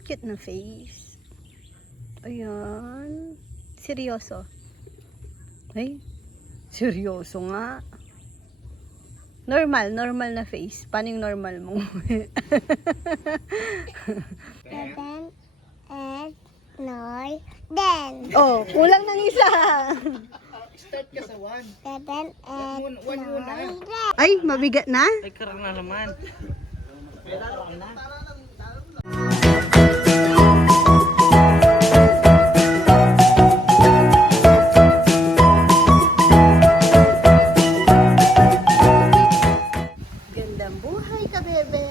Cute na face. Ayan. Seryoso. Ay, seryoso nga. Normal na face. Paano yung normal mo? 7, 8, 9, 10. Oh, kulang ng isa. Start ka sa 1. 7, 8, 9, 10. Ay, mabigat na? Ay, karang na naman. Gandang buhay ka, bebe.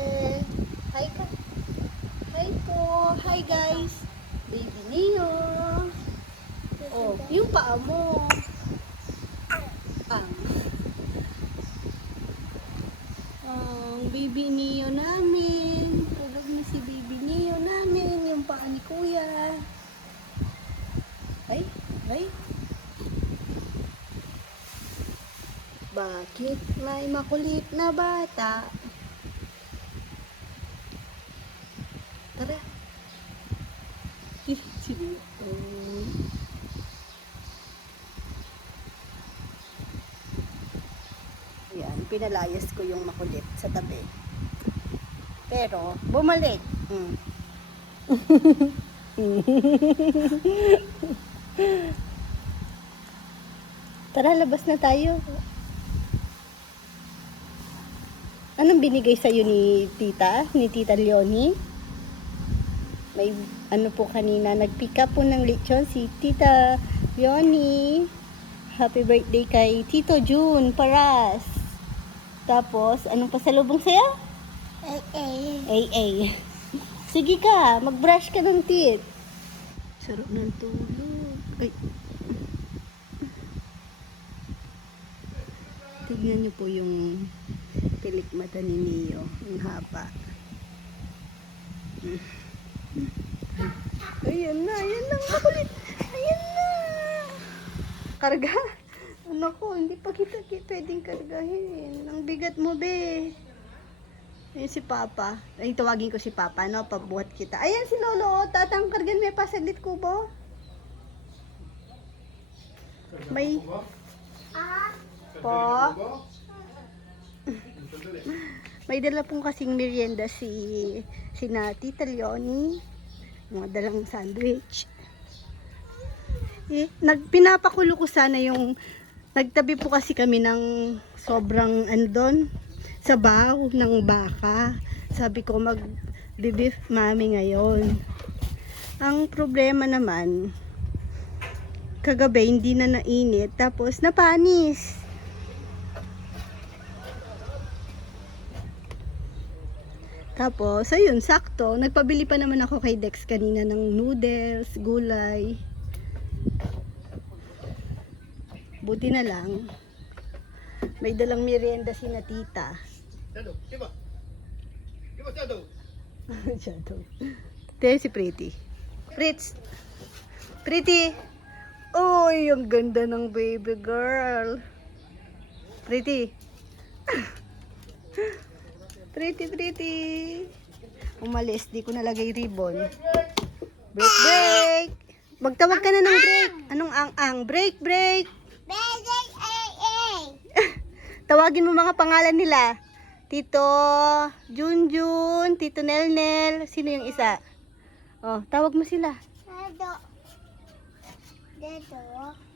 Hi ka. Hi po. Hi, guys. Baby Neo. Oh, yung paa mo. Ang baby Neo namin. Tulog na si baby Neo namin. Yung paa ni kuya. Ay, ay. Bakit may makulit na bata? Tara. Yan, pinalayas ko yung makulit sa tabi. Pero, bumalik. Tara, labas na tayo. Anong binigay sa'yo ni Tita Leonie? May ano po kanina, nag-pick up po ng lechon si Tita Leonie. Happy birthday kay Tito June Paras. Tapos, anong pasalubong sa'yo? AA. Sige ka, mag-brush ka ng teeth. Sarap ng tulog. Ay. Tignan niyo po yung pilik mata ni Neo, ang haba. Ayan na, makulit. Ayan na. Karga. Ano ko, hindi pa kita pwedeng kargahin. Ang bigat mo, be. Ayan si Papa. Ay, tawagin ko si Papa, no? Pabuhat kita. Ayan si Lolo, tatang kargan may pasaglit kubo. May... Po. May dala pong kasing merienda si Tita Leonie. Mga dalang sandwich. Pinapakulo ko sana yung nagtabi po kasi kami ng sobrang andon sabaw ng baka. Sabi ko mag-beef mami ngayon. Ang problema naman kagabi hindi na nainit tapos napanis. Tapos, ayun, sakto. Nagpabili pa naman ako kay Dex kanina ng noodles, gulay. Buti na lang. May dalang merienda si na tita. Shadow, diba? Diba, Shadow? Shadow. Ito si Pretty. Fritz! Pretty! Uy, ang ganda ng baby girl. Pretty! Pretty. Umalis, di ko nalagay ribbon. Break! Magtawag ka na ng break. Anong ang? Break! Tawagin mo mga pangalan nila. Tito Junjun, Tito Nelnel. Sino yung isa? Oh, tawag mo sila.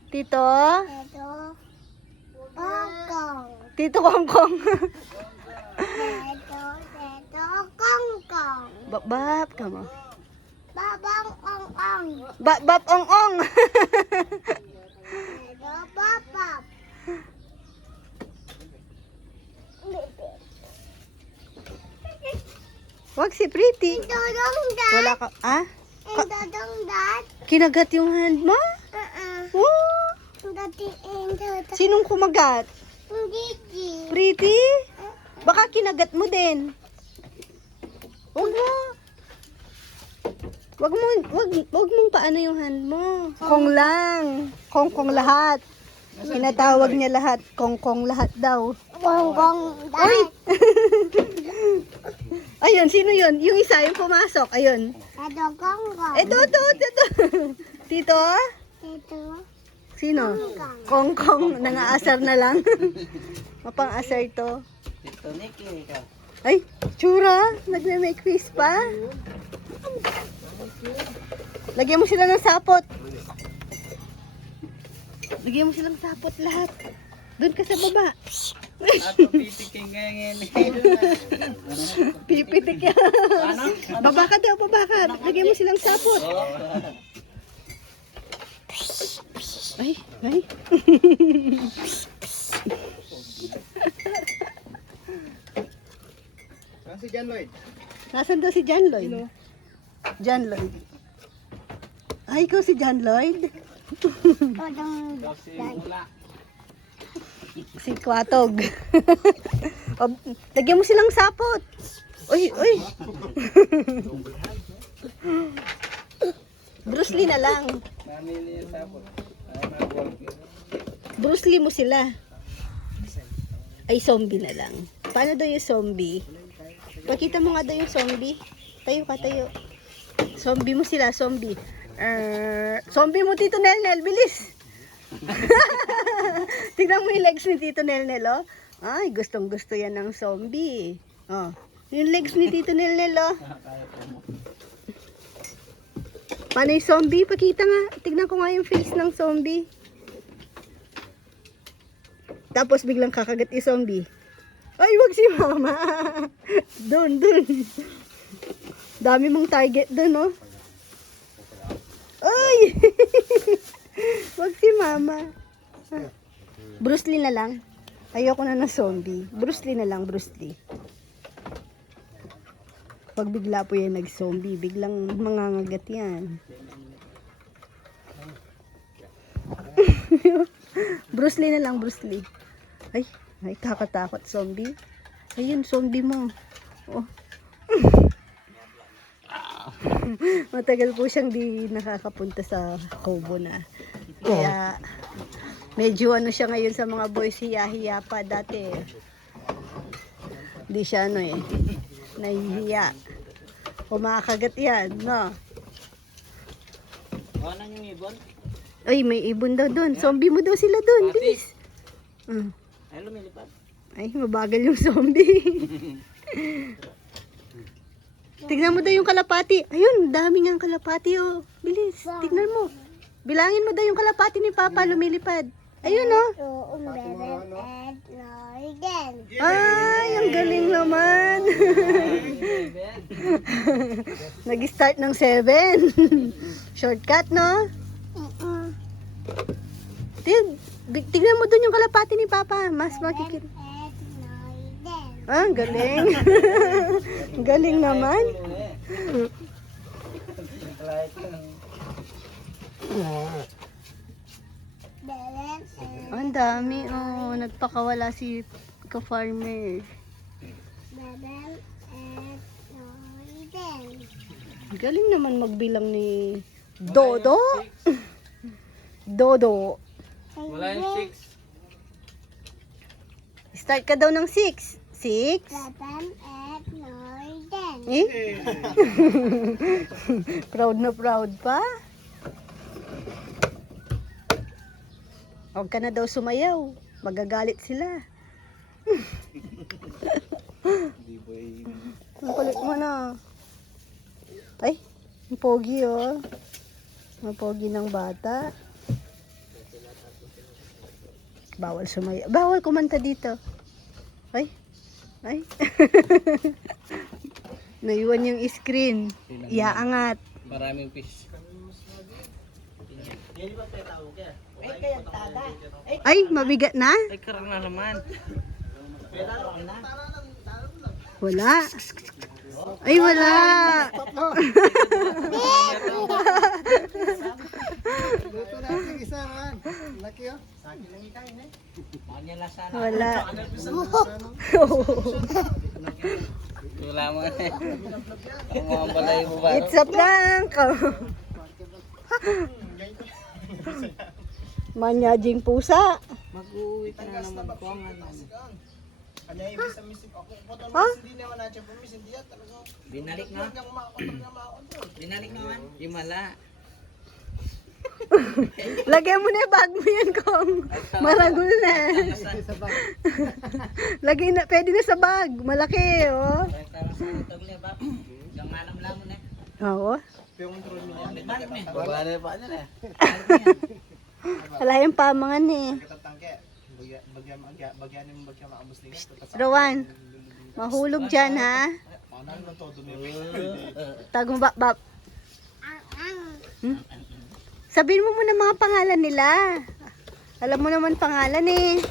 Tito? Kongkong. Tito Kongkong. Kongkong. Bap ka mo. Babang ong-ong. Bap ong. Babap. Wag si Pretty. Dodongdat. Wala ka, ah? Dodongdat. Kinagat yung hand mo? Oh, Dati sinong kumagat? Gigi. Pretty? Baka kinagat mo din. Wag mo. Wag mong paano yung hand mo. Kong lang. Kong lahat. Tinatawag niya lahat. Kong lahat daw. Kongkong Uy! dat. Ayun, sino yun? Yung isa, yung pumasok. Ayun. Dadong. Ito. Tito? Ito. Sino? Kongkong. Nangaasar na lang. Mapang-asar to. Tito Nicky, ikaw. Ay, tsura. Nagme-make face pa. Lagyan mo sila ng sapot. Lagyan mo silang sapot lahat. Doon ka sa baba. Ato pitiking ngayon. Pipitik yan. Baba ka daw, baba ka. Lagyan mo silang sapot. Ay. Saan si John Lloyd? Nasaan daw si John Lloyd? John Lloyd. Ay, ikaw si John Lloyd? Dadong. Si Kwatog. O, lagyan mo silang sapot. Uy. Bruce Lee na lang. Namili yung sapot. Bruce Lee mo sila. Ay, zombie na lang. Paano daw yung zombie? Pakita mo nga daw yung zombie. Tayo ka, tayo. Zombie mo sila, zombie. Zombie mo, Tito Nelnel, bilis. Tignan mo yung legs ni Tito Nelnel, oh. Ay, gustong gusto yan ng zombie. Oh, yung legs ni Tito Nelnel, oh. Paano yung zombie? Pakita nga. Tignan ko nga yung face ng zombie. Tapos biglang kakagat yung zombie. Ay, wag si mama. Doon. Dami mong target doon, oh. Ay! Wag si mama. Bruce Lee na lang. Ayoko na ng zombie. Bruce Lee na lang, Bruce Lee. Pag bigla po yan nag-zombie, biglang mangangagat yan. Bruce Lee na lang, Bruce Lee. Ay, kakatakot zombie. Ayun, zombie mo. Oh. Matagal po siyang di nakakapunta sa Kobo na. Kaya medyo ano siya ngayon sa mga boys, hiya-hiya pa dati. Di siya nahihiya. Kumakagat yan, no? Ano yung ibon? Ay, may ibon daw doon. Zombie mo daw sila doon, bilis. Ay, lumilipad. Ay, mabagal yung zombie. Tignan mo daw yung kalapati. Ayun, dami nga kalapati, oh. Bilis, tignan mo. Bilangin mo daw yung kalapati ni Papa lumilipad. Ayun, oh. Ay, ang galing naman. Nag-start ng 7. Shortcut, no? Tignan mo dun yung kalapati ni Papa. Mas makikita. Ah, galing. Galing naman. Ang dami, oh. Nagpakawala si ka-farmer. Galing naman magbilang ni Dodo. Dodo. Wala yung 6. Start ka daw ng 6. 6? Eh? Proud na proud pa. Huwag ka na daw sumayaw. Magagalit sila. Ang kulit mo na. Ay, ang pogi, oh. Ang pogi ng bata. Bawal sumayaw. Bawal kumanta dito. Ay. Naiwan yung screen. Iaangat. Maraming fish. Ay, mabigat na? Ay, karang na naman. Wala. Ay, wala. Luto natin isa naman. Laki, oh. Sabi lang ikain, eh. Kanya lasa na. Wala. Wala mo, eh. Ang mga balay mo ba? It's a prank. Manyading pusa. Mag-uwi ka na naman ko ang ano. Kanya ibig sa misip ako. Potom Ha? hindi naman na siya pumis, hindi yan talaga. Binalik na. Huwag nang makakontrol na makakontrol. Binalik naman. Himala. Lagyan mo na yung bag mo yan, Kong. Maragol na. Sa bag. Lagay na, pwede na sa bag. Malaki, oh. Parang sa utog niya ba? Yung alam lang mo na. Oo. Yung control mo niya. Balik mo. Wala na pa niya na. Wala yung pamangan eh. Katatangke. Bagyan mo bagyan maambos niya. Rowan, mahulog dyan, ha? Ano naman todo may Tagong bap. Ang Sabihin mo muna mga pangalan nila. Alam mo naman pangalan eh.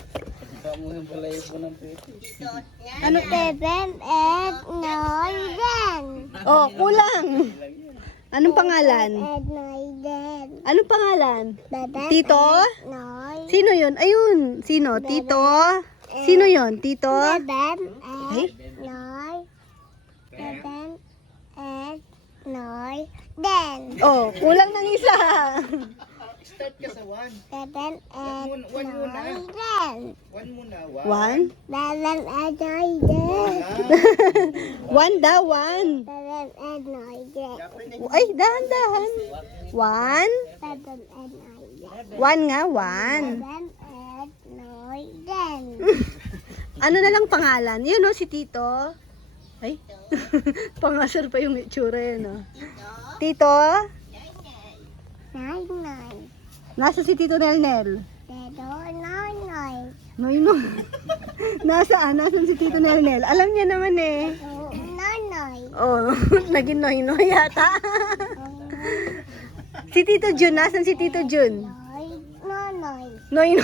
Ano? Beben and Noiden. Oh, kulang. Anong pangalan? And Noiden. Anong pangalan? Beben Tito? Noy. Sino yun? Ayun. Sino? Tito? Sino yun? Tito? Beben Ay? and Noy. Beben and Noiden. Oh, kulang ng isa. Start ka sa 1. Beben and One muna. Noiden. 1 muna. One? Beben and Noiden. One daw, one. Beben and Noiden. Ay, dahan-dahan. One? Beben and Noiden. One nga, one. Beben and Noiden. Ano na lang pangalan? Yun o, si Tito. Ay, pangasar pa yung itsura yun o. Tito? Noy Noy. Nasa si Tito Nelnel? Dedo Noy Noy. Noy, no. Nasaan? Nasaan si Tito Nelnel? Alam niya naman eh. Noy Noy. Oh, naging noy-noy yata. Si Tito Jun, nasan si Tito Jun? Noy Noy. Noy, no.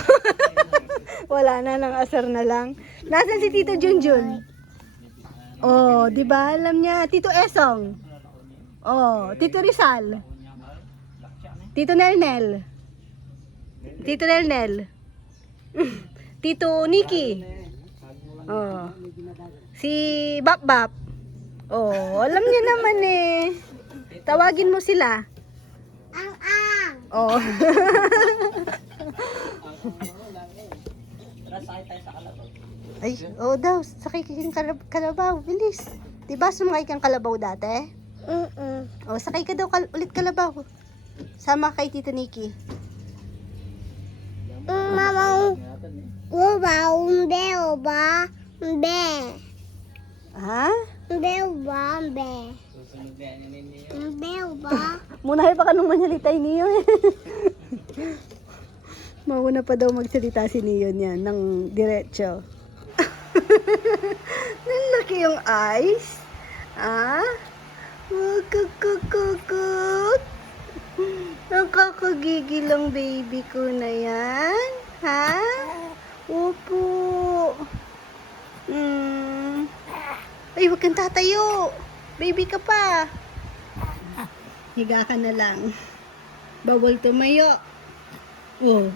Wala na, nang asar na lang. Nasan si Tito Jun Jun? Oh, di ba? Alam niya. Tito Esong. Oh, Tito Rizal. Tito Nelnel. Tito Nelnel. Tito Nikki. Oh. Si Bap Bap. Oh, alam niya naman eh. Tawagin mo sila. Ang. Oh. Tara, sakay tayo sa kalabaw. Ay, oh daw, sakay kang kalabaw, bilis. Diba sumakay kang kalabaw dati? Oh, sakay ka daw ulit kalabaw. Sama kay Tita Nikki. Mama. Uba, umbe, uba. Umbe. Ha? Umbe, uba, umbe. Susunod na yan ninyo. Umbe, uba. Muna pa ka nung manyalitay niyo eh. Mauna pa daw magsalita si Niyon yan ng diretso. Nalaki yung eyes. Ah? Kukukukukuk. Nakakagigil ang baby ko na yan. Ha? Opo. Ay, huwag kang tatayo. Baby ka pa. Higa ka na lang. Bawal tumayo. Oh.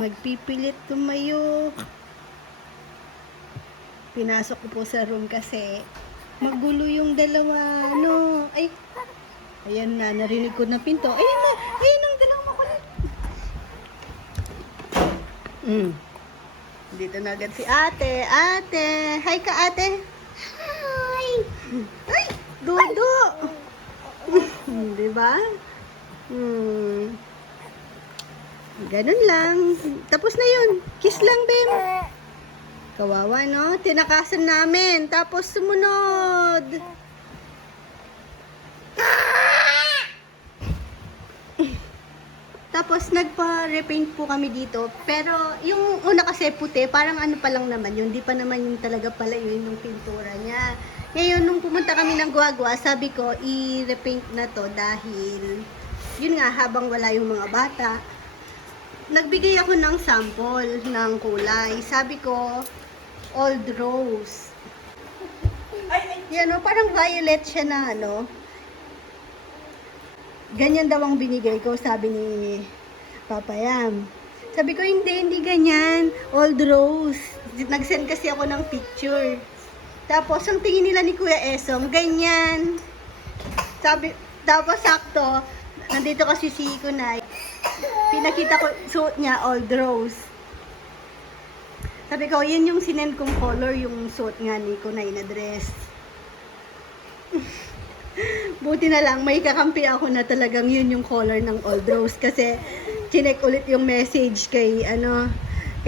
Magpipilit tumayo. Pinasok ko po sa room kasi magulo yung dalawa. No. Ay. Ayan na, narinig ko na pinto. Ayun na. Ayun ang dalawang makulit. Dito na agad si ate. Ate. Hi ka ate. Hi. Ay, Dodo. Diba? Ganun lang. Tapos na yun. Kiss lang, Bim. Kawawa, no? Tinakasan namin. Tapos sumunod. Tapos nagpa-repaint po kami dito. Pero yung una kasi puti, parang ano pa lang naman yun. Di pa naman yung talaga pala yun yung pintura niya. Ngayon, nung pumunta kami ng Guagua, sabi ko, i-repaint na to dahil, yun nga, habang wala yung mga bata, nagbigay ako ng sample ng kulay. Sabi ko, old rose. Yan o, parang violet siya na ano. Ganyan daw ang binigay ko, sabi ni Papa Yam. Sabi ko, hindi ganyan. Old rose. Nag-send kasi ako ng picture. Tapos, ang tingin nila ni Kuya Esong, ganyan. Sabi, tapos sakto, nandito kasi si Kunay. Pinakita ko, suot niya, old rose. Sabi ko, yun yung sinend kong color, yung suot nga ni Kunay na dress. Buti na lang, may kakampi ako na talagang yun yung color ng Old Rose. Kasi, chinek ulit yung message kay,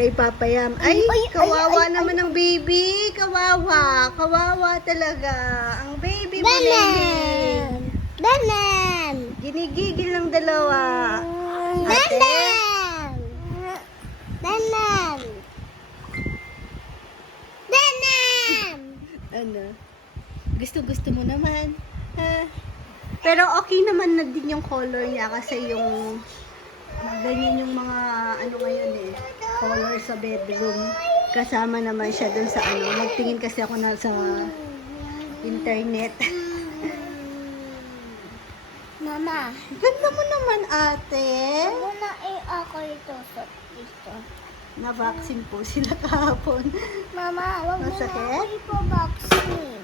kay Papa Yam. Ay, kawawa naman ang baby. Kawawa talaga. Ang baby mo, Lele. Benem! Ginigigil ng dalawa. Ate? Benem! Benem! Benem! Ano? Gusto mo naman. Pero okay naman na din yung color niya kasi yung ganyan yung mga ngayon color sa bedroom. Kasama naman siya dun sa nagtingin kasi ako na sa internet. Mama, Ganda mo naman, ate. muna ako ito sa dito. Na-vaccine po sila kahapon. Mama, wag mo na Masakit? ako ipa-vaccine.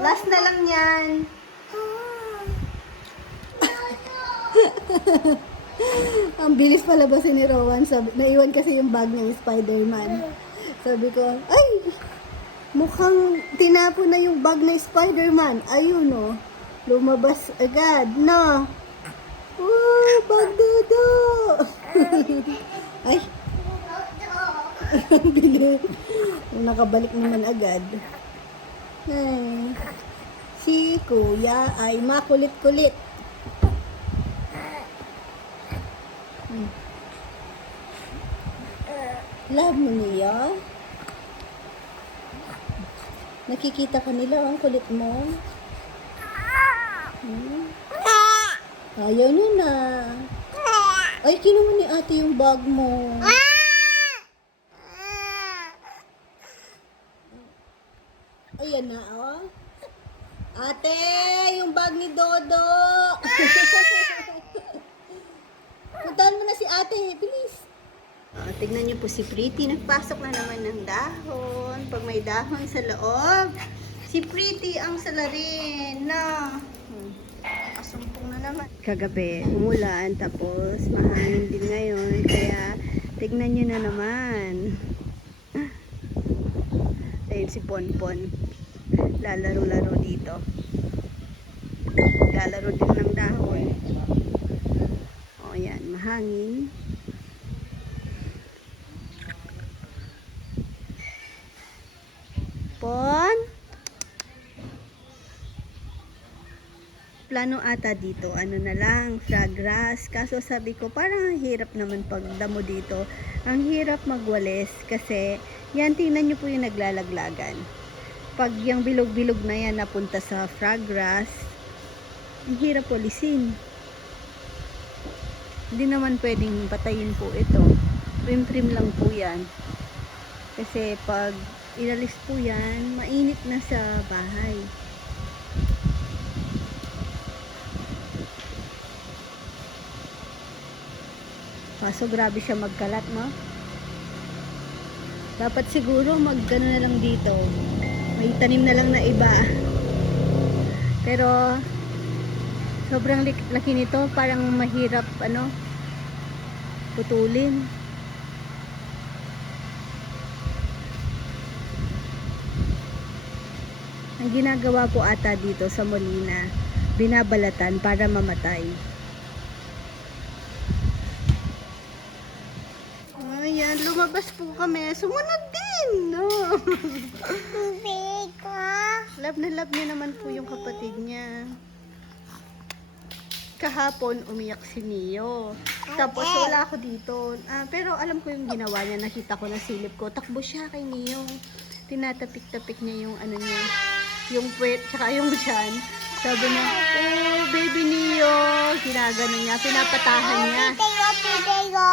Last na lang yan. Ang bilis palabasin ni Rowan. Naiwan kasi yung bag ng Spider-Man. Sabi ko, ay! Mukhang tinapon na yung bag ng Spider-Man. Ayun, oh. Lumabas agad, no? Oh, bag dodo! Ay! Ang bilis. Nakabalik naman agad. Ay. Si Kuya ay makulit-kulit. Love mo niya? Nakikita ka nila, ang kulit mo. Ayaw niya na. Ay, kinuha ni ate yung bag mo. Ayan na, oh. Ate, yung bag ni Dodo. Puntahan mo na si ate, bilis. Tignan niyo po si Pretty. Nagpasok na naman ng dahon. Pag may dahon sa loob, si Pretty ang salarin na. Kasumpong na naman. Kagabi, umulan, tapos mahangin din ngayon. Kaya, tignan niyo na naman. Ayun si Ponpon. Lalaro-laro dito. Lalaro din ng dahon. O yan, mahangin. Pon? Plano ata dito, ano na lang, frog grass. Kaso sabi ko, parang ang hirap naman pag damo dito. Ang hirap magwalis kasi, yan, tingnan nyo po yung naglalaglagan. Pag yung bilog-bilog na yan napunta sa frog grass, ang hirap walisin. Hindi naman pwedeng patayin po ito. Trim-trim lang po yan. Kasi pag ilalis po yan, mainit na sa bahay. Kaso grabe siya magkalat, no? Dapat siguro mag-gano na lang dito. May tanim na lang na iba. Pero sobrang laki nito, parang mahirap putulin. Ang ginagawa po ata dito sa Molina, binabalatan para mamatay. Ayan, lumabas po kami. Sumunod din, no? Big ka. Love na love niya naman po yung kapatid niya. Kahapon, umiyak si Neo. Tapos wala ako dito. Pero alam ko yung ginawa niya. Nakita ko na silip ko. Takbo siya kay Neo. Tinatapik-tapik niya yung niya. Yung puwet, tsaka yung tiyan. Sabi niya, oh, baby Neo. Ginagano niya. Pinapatahan niya. Pideyo.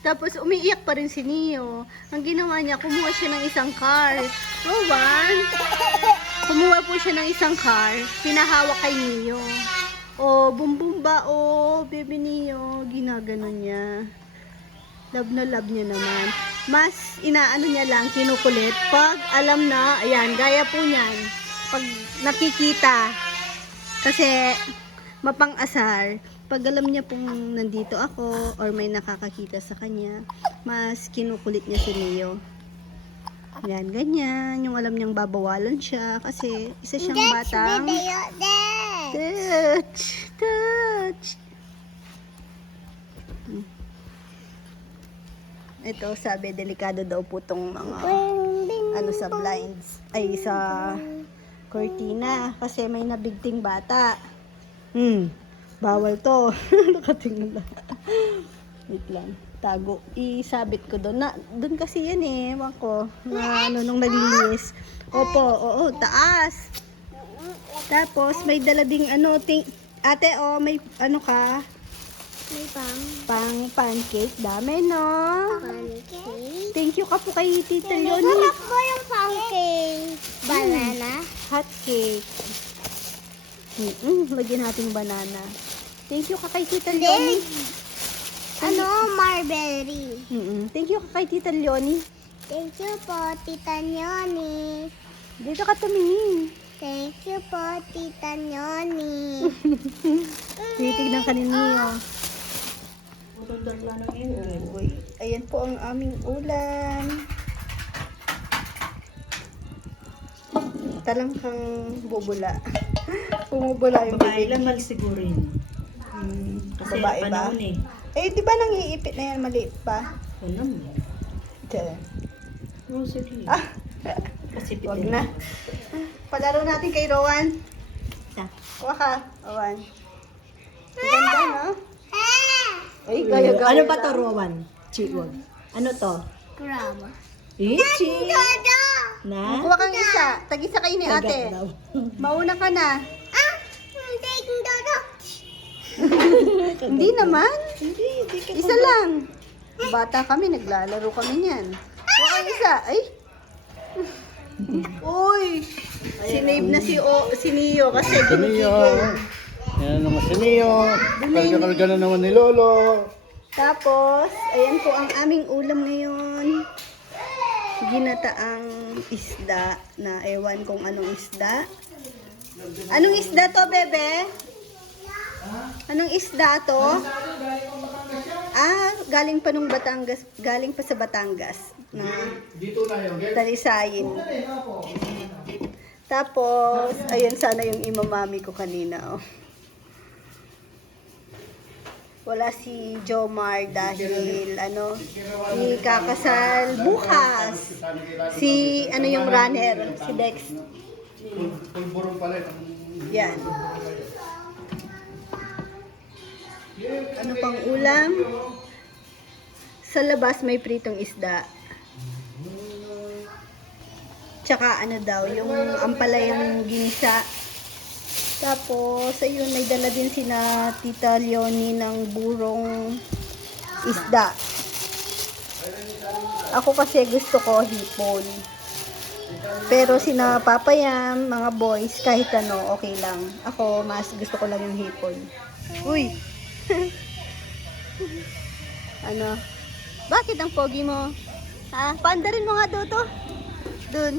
Tapos umiiyak pa rin si Neo. Ang ginawa niya, kumuha siya ng isang car. Rowan, kumuha po siya ng isang car. Pinahawak kay Neo. Oh, bumbumba, oh, baby Neo. Ginagano niya. Love na love niya naman. Mas inaano niya lang, kinukulit. Pag alam na, ayan, gaya po niyan. Pag nakikita, kasi mapang-asar, pag alam niya pong nandito ako or may nakakakita sa kanya, mas kinukulit niya si Neo. Yan, ganyan. Yung alam niyang babawalan siya kasi isa siyang batang Video there. touch. Ito, sabi, delikado daw po tong mga ano sa blinds, ay sa cortina kasi may nabigting bata. Bawal to. Nakatingin lang. Wait lang. Tago. Isabit ko doon. Doon kasi yan eh. Ewan ko. Na ano nung naglinis. Opo. Oo. Taas. Tapos may dala ding ano. Ate, may ano ka? May Pang pancake. Dami, no? pancake. Thank you ka po kay Tita Leonie. Sarap po yung pancake. Banana. Hot cake. Lagyan natin banana. Thank you ka kay Tita Leonie. Ano? Marberry. Thank you ka kay Tita Leonie. Thank you po, Tita Nyoni. Dito ka tumingin. Thank you po, Tita Nyoni. Titignan ka ni Neo. Uy, ayan po ang aming ulam. Talangkang bubula. Bumubula yung Babae lang mal siguro yun. Kasi babae ba? panahon eh. Eh, di ba nangiipit na yan, maliit pa? Wala mo. Tiyan. No, sige. Kasi Wag na. Palaro natin kay Rowan. Isa. Kuha ka, Rowan. Ganda, no? Ay, gaya-gaya. Ano ba to, Rowan? Chiwag. Ano to? Grandma. Ichi. Dodo! Na? Kuha kang isa. Tag-isa kayo ni Dagat ate. daw. Mauna ka na. Hindi, Dodo. Hindi naman. Hindi ka Isa lang. Bata kami, naglalaro kami niyan. Kuha kang isa. Ay. Uy. Sinave na si Neo kasi binigyan. Yan naman si Neo. Karga-karga na naman ni Lolo. Tapos, ayan po ang aming ulam ngayon. Ginataang isda na ewan kung anong isda. Anong isda to, bebe? Anong isda to? Galing pa nung Batangas, galing pa sa Batangas na Dito na yun, guys. talisayin. Tapos, ayun sana yung imamami ko kanina. Oh. Wala si Jomar dahil ikakasal bukas. Si yung runner, si Dex. Pulburong pala ito. Yan. Ano pang ulam? Sa labas may pritong isda. Tsaka yung ampalayang ginisa. Tapos, ayun, may dala din sina Tita Leonie ng burong isda. Ako kasi gusto ko hipon. Pero sina Papa Yam, mga boys, kahit ano, okay lang. Ako, mas gusto ko lang yung hipon. Uy! Ano? Bakit ang pogi mo? Ha? Paandarin mo nga to. Dun.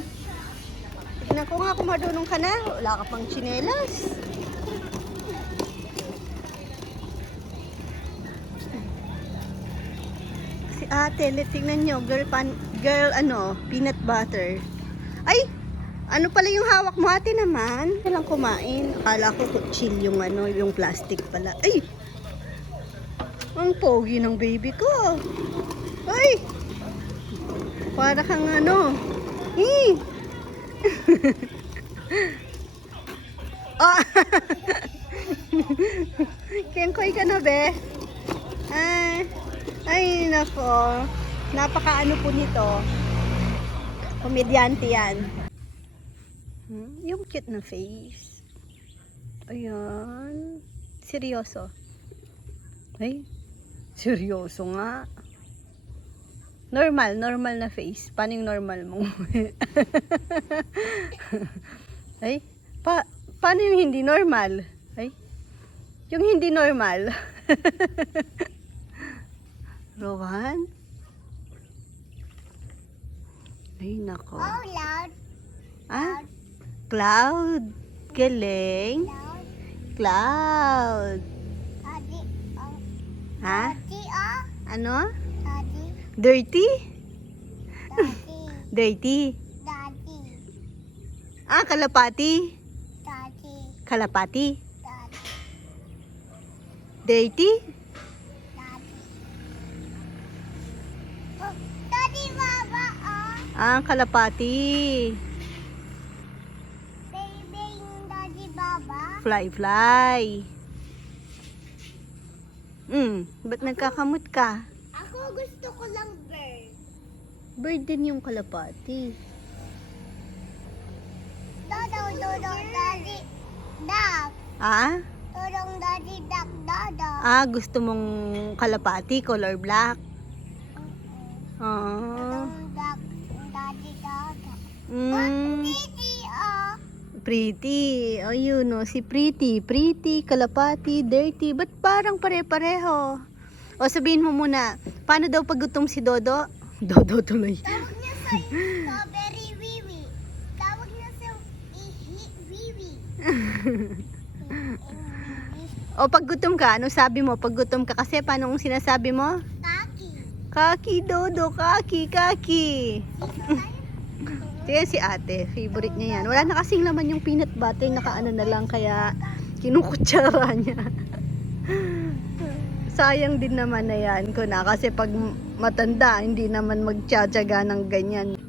Tignan ko nga kung marunong ka na. Wala ka pang tsinelas. Si ate, tingnan nyo. Peanut butter. Ay! Ano pala yung hawak mo, ate naman? Kailang kumain. Akala ko kutsil yung yung plastic pala. Ay! Ang pogi ng baby ko. Ay! Para kang Kengkoy ka na, be? Ay, nako. Napaka po nito. Komedyante yan. Yung cute na face. Ayan. Seryoso. Ay, seryoso nga. Normal na face. Paano yung normal mo? Ay, paano yung hindi normal? Ay, yung hindi normal. Rowan? Ay, nako. Oh, loud. Cloud. Galing. Loud. Cloud. Adi. Ha? Adi, Ano? Adi. Dirty? Daddy. Dirty. Daddy. Ah, kalapati. Daddy. Kalapati. Daddy. Dirty? Daddy. Oh, Daddy, Baba, oh. Ah, kalapati. Baby, Daddy, Baba. Fly, fly. Ba't nagkakamot ka? Ako gusto ko lang bird. Bird din yung kalapati. Dodong, Daddy. Duck. Ah? Dodong, Daddy, duck, Dodong. Ah, gusto mong kalapati, color black. Ah. Dodong, duck, Daddy, Dodong. Mm, Titi, oh. pretty. O yun, no, si Pretty. Pretty, kalapati, dirty. Ba't parang pare-pareho? O sabihin mo muna, paano daw pag gutom si Dodo? Dodo tuloy. Tawag niya sa strawberry wiwi. Tawag niya sa ihi wiwi. O pag gutom ka, ano sabi mo? Pag gutom ka kasi, paano ang sinasabi mo? Kaki. Kaki, Dodo, kaki, kaki. Yan si ate, favorite niya yan. Wala na kasing laman yung peanut butter, nakaano na lang, kaya kinukutsara niya. Sayang din naman na yan ko na, kasi pag matanda, hindi naman magtsatsaga ng ganyan.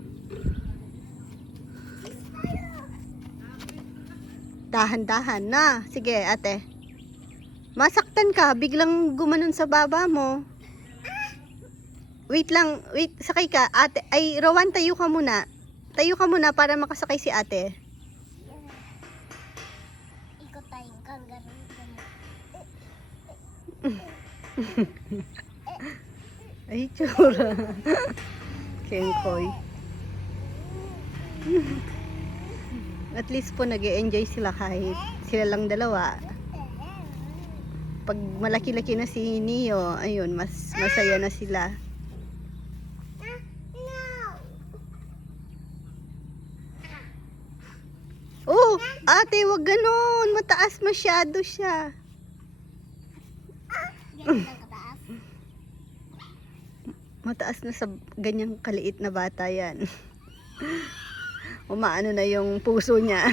Dahan-dahan na. Sige, ate. Masaktan ka, biglang gumanon sa baba mo. Wait lang, wait, sakay ka. Ate, ay, Rowan, tayo ka muna. Tayo ka muna para makasakay si ate. Ikot tayong kangaroo. Ay, tsura. Kengkoy. At least po nag-e-enjoy sila kahit sila lang dalawa. Pag malaki-laki na si Neo, ayun, mas masaya na sila. Oh, ate, wag ganon. Mataas masyado siya. Ganyan lang kataas. Mataas na sa ganyang kaliit na bata yan. Umaano na yung puso niya.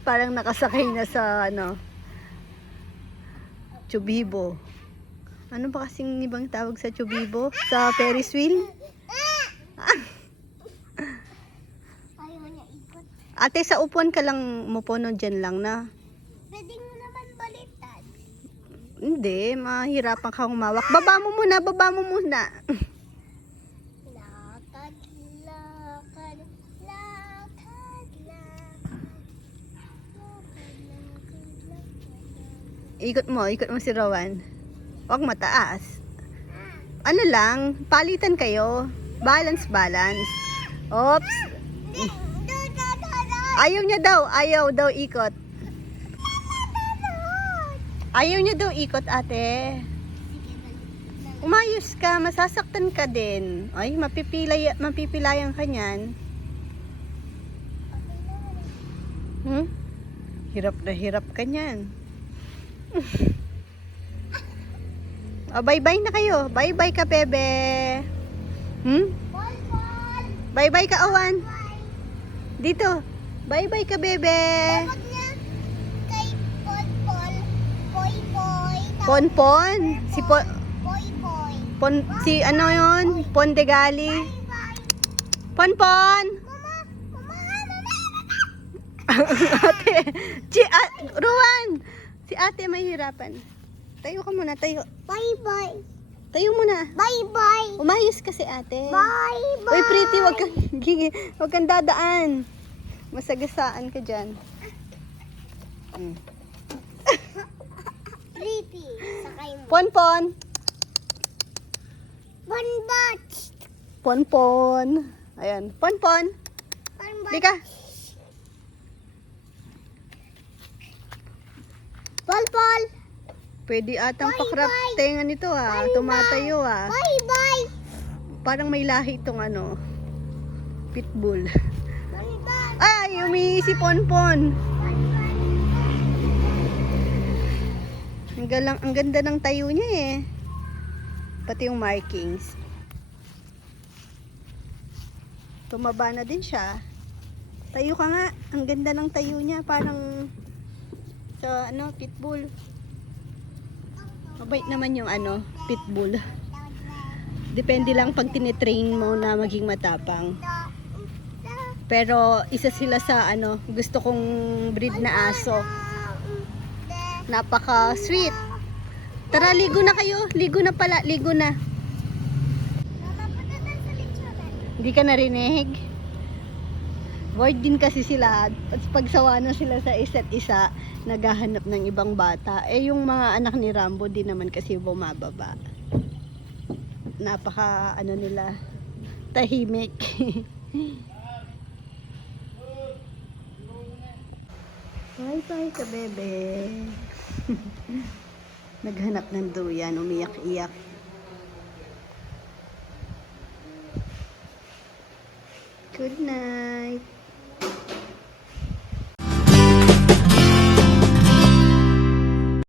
Parang nakasakay na sa ano, Chubibo. Ano ba kasing ibang tawag sa Chubibo? Sa Ferris wheel? Ayaw niya ikot. Ate, sa upuan ka lang mupono, dyan lang na. Pwede mo naman baliktad. Hindi, mahirapan ka humawak. Baba mo muna, baba mo muna. Lakad, lakad, lakad, lakad. Ikot mo si Rowan. Huwag mataas. Ano lang, palitan kayo. Balance, balance. Oops. Ayaw daw ikot. Ayaw niya daw ikot, ate. Umayos ka, masasaktan ka din. Ay, mapipilayan ka niyan. Hirap na hirap ka niyan. Oh, bye-bye na kayo. Bye-bye ka, bebe. Bol, bol. Bye-bye ka, Awan. Dito. Bye-bye ka, bebe. Tawag niya kay Pol, Pol. Boy, boy. Ponpon. Si Boy, boy. si ano yon? Pondegali. Bye. Ponpon. Mama, mama, mama. Ate. Ruan. Si ate mahirapan. Tayo ka muna, tayo. Bye, bye. Tayo muna. Bye, bye. Umayos kasi ate. Bye, bye. Uy, pretty, wag kang dadaan. Masagasaan ka dyan. Pretty. Sakay mo. Ponpon. Bonbot. Ponpon. Ayan. Ponpon. Bonbot. Di ka. Pol, pol. Pwede atang Bye, pakrap bye. tenga nito ah. Bye, Tumatayo ah. Bye, bye. Parang may lahi itong ano. Pitbull. Bonbot. Ay, umihi si Ponpon. Ang ganda ng tayo niya eh. Pati yung markings. Tumaba na din siya. Tayo ka nga. Ang ganda ng tayo niya. Parang sa pitbull. Mabait naman yung pitbull. Depende lang pag tinitrain mo na maging matapang. Pero isa sila sa gusto kong breed na aso. Napaka sweet. Tara, ligo na kayo. Ligo na pala. Ligo na. Mama, punta tayo sa lechon. Hindi ka narinig? Bored din kasi sila. At pagsawa na sila sa isa't isa, naghahanap ng ibang bata. Eh yung mga anak ni Rambo din naman kasi bumababa. Napaka nila, tahimik. Bye-bye ka, bebe. Naghanap ng duyan, umiyak-iyak. Good night.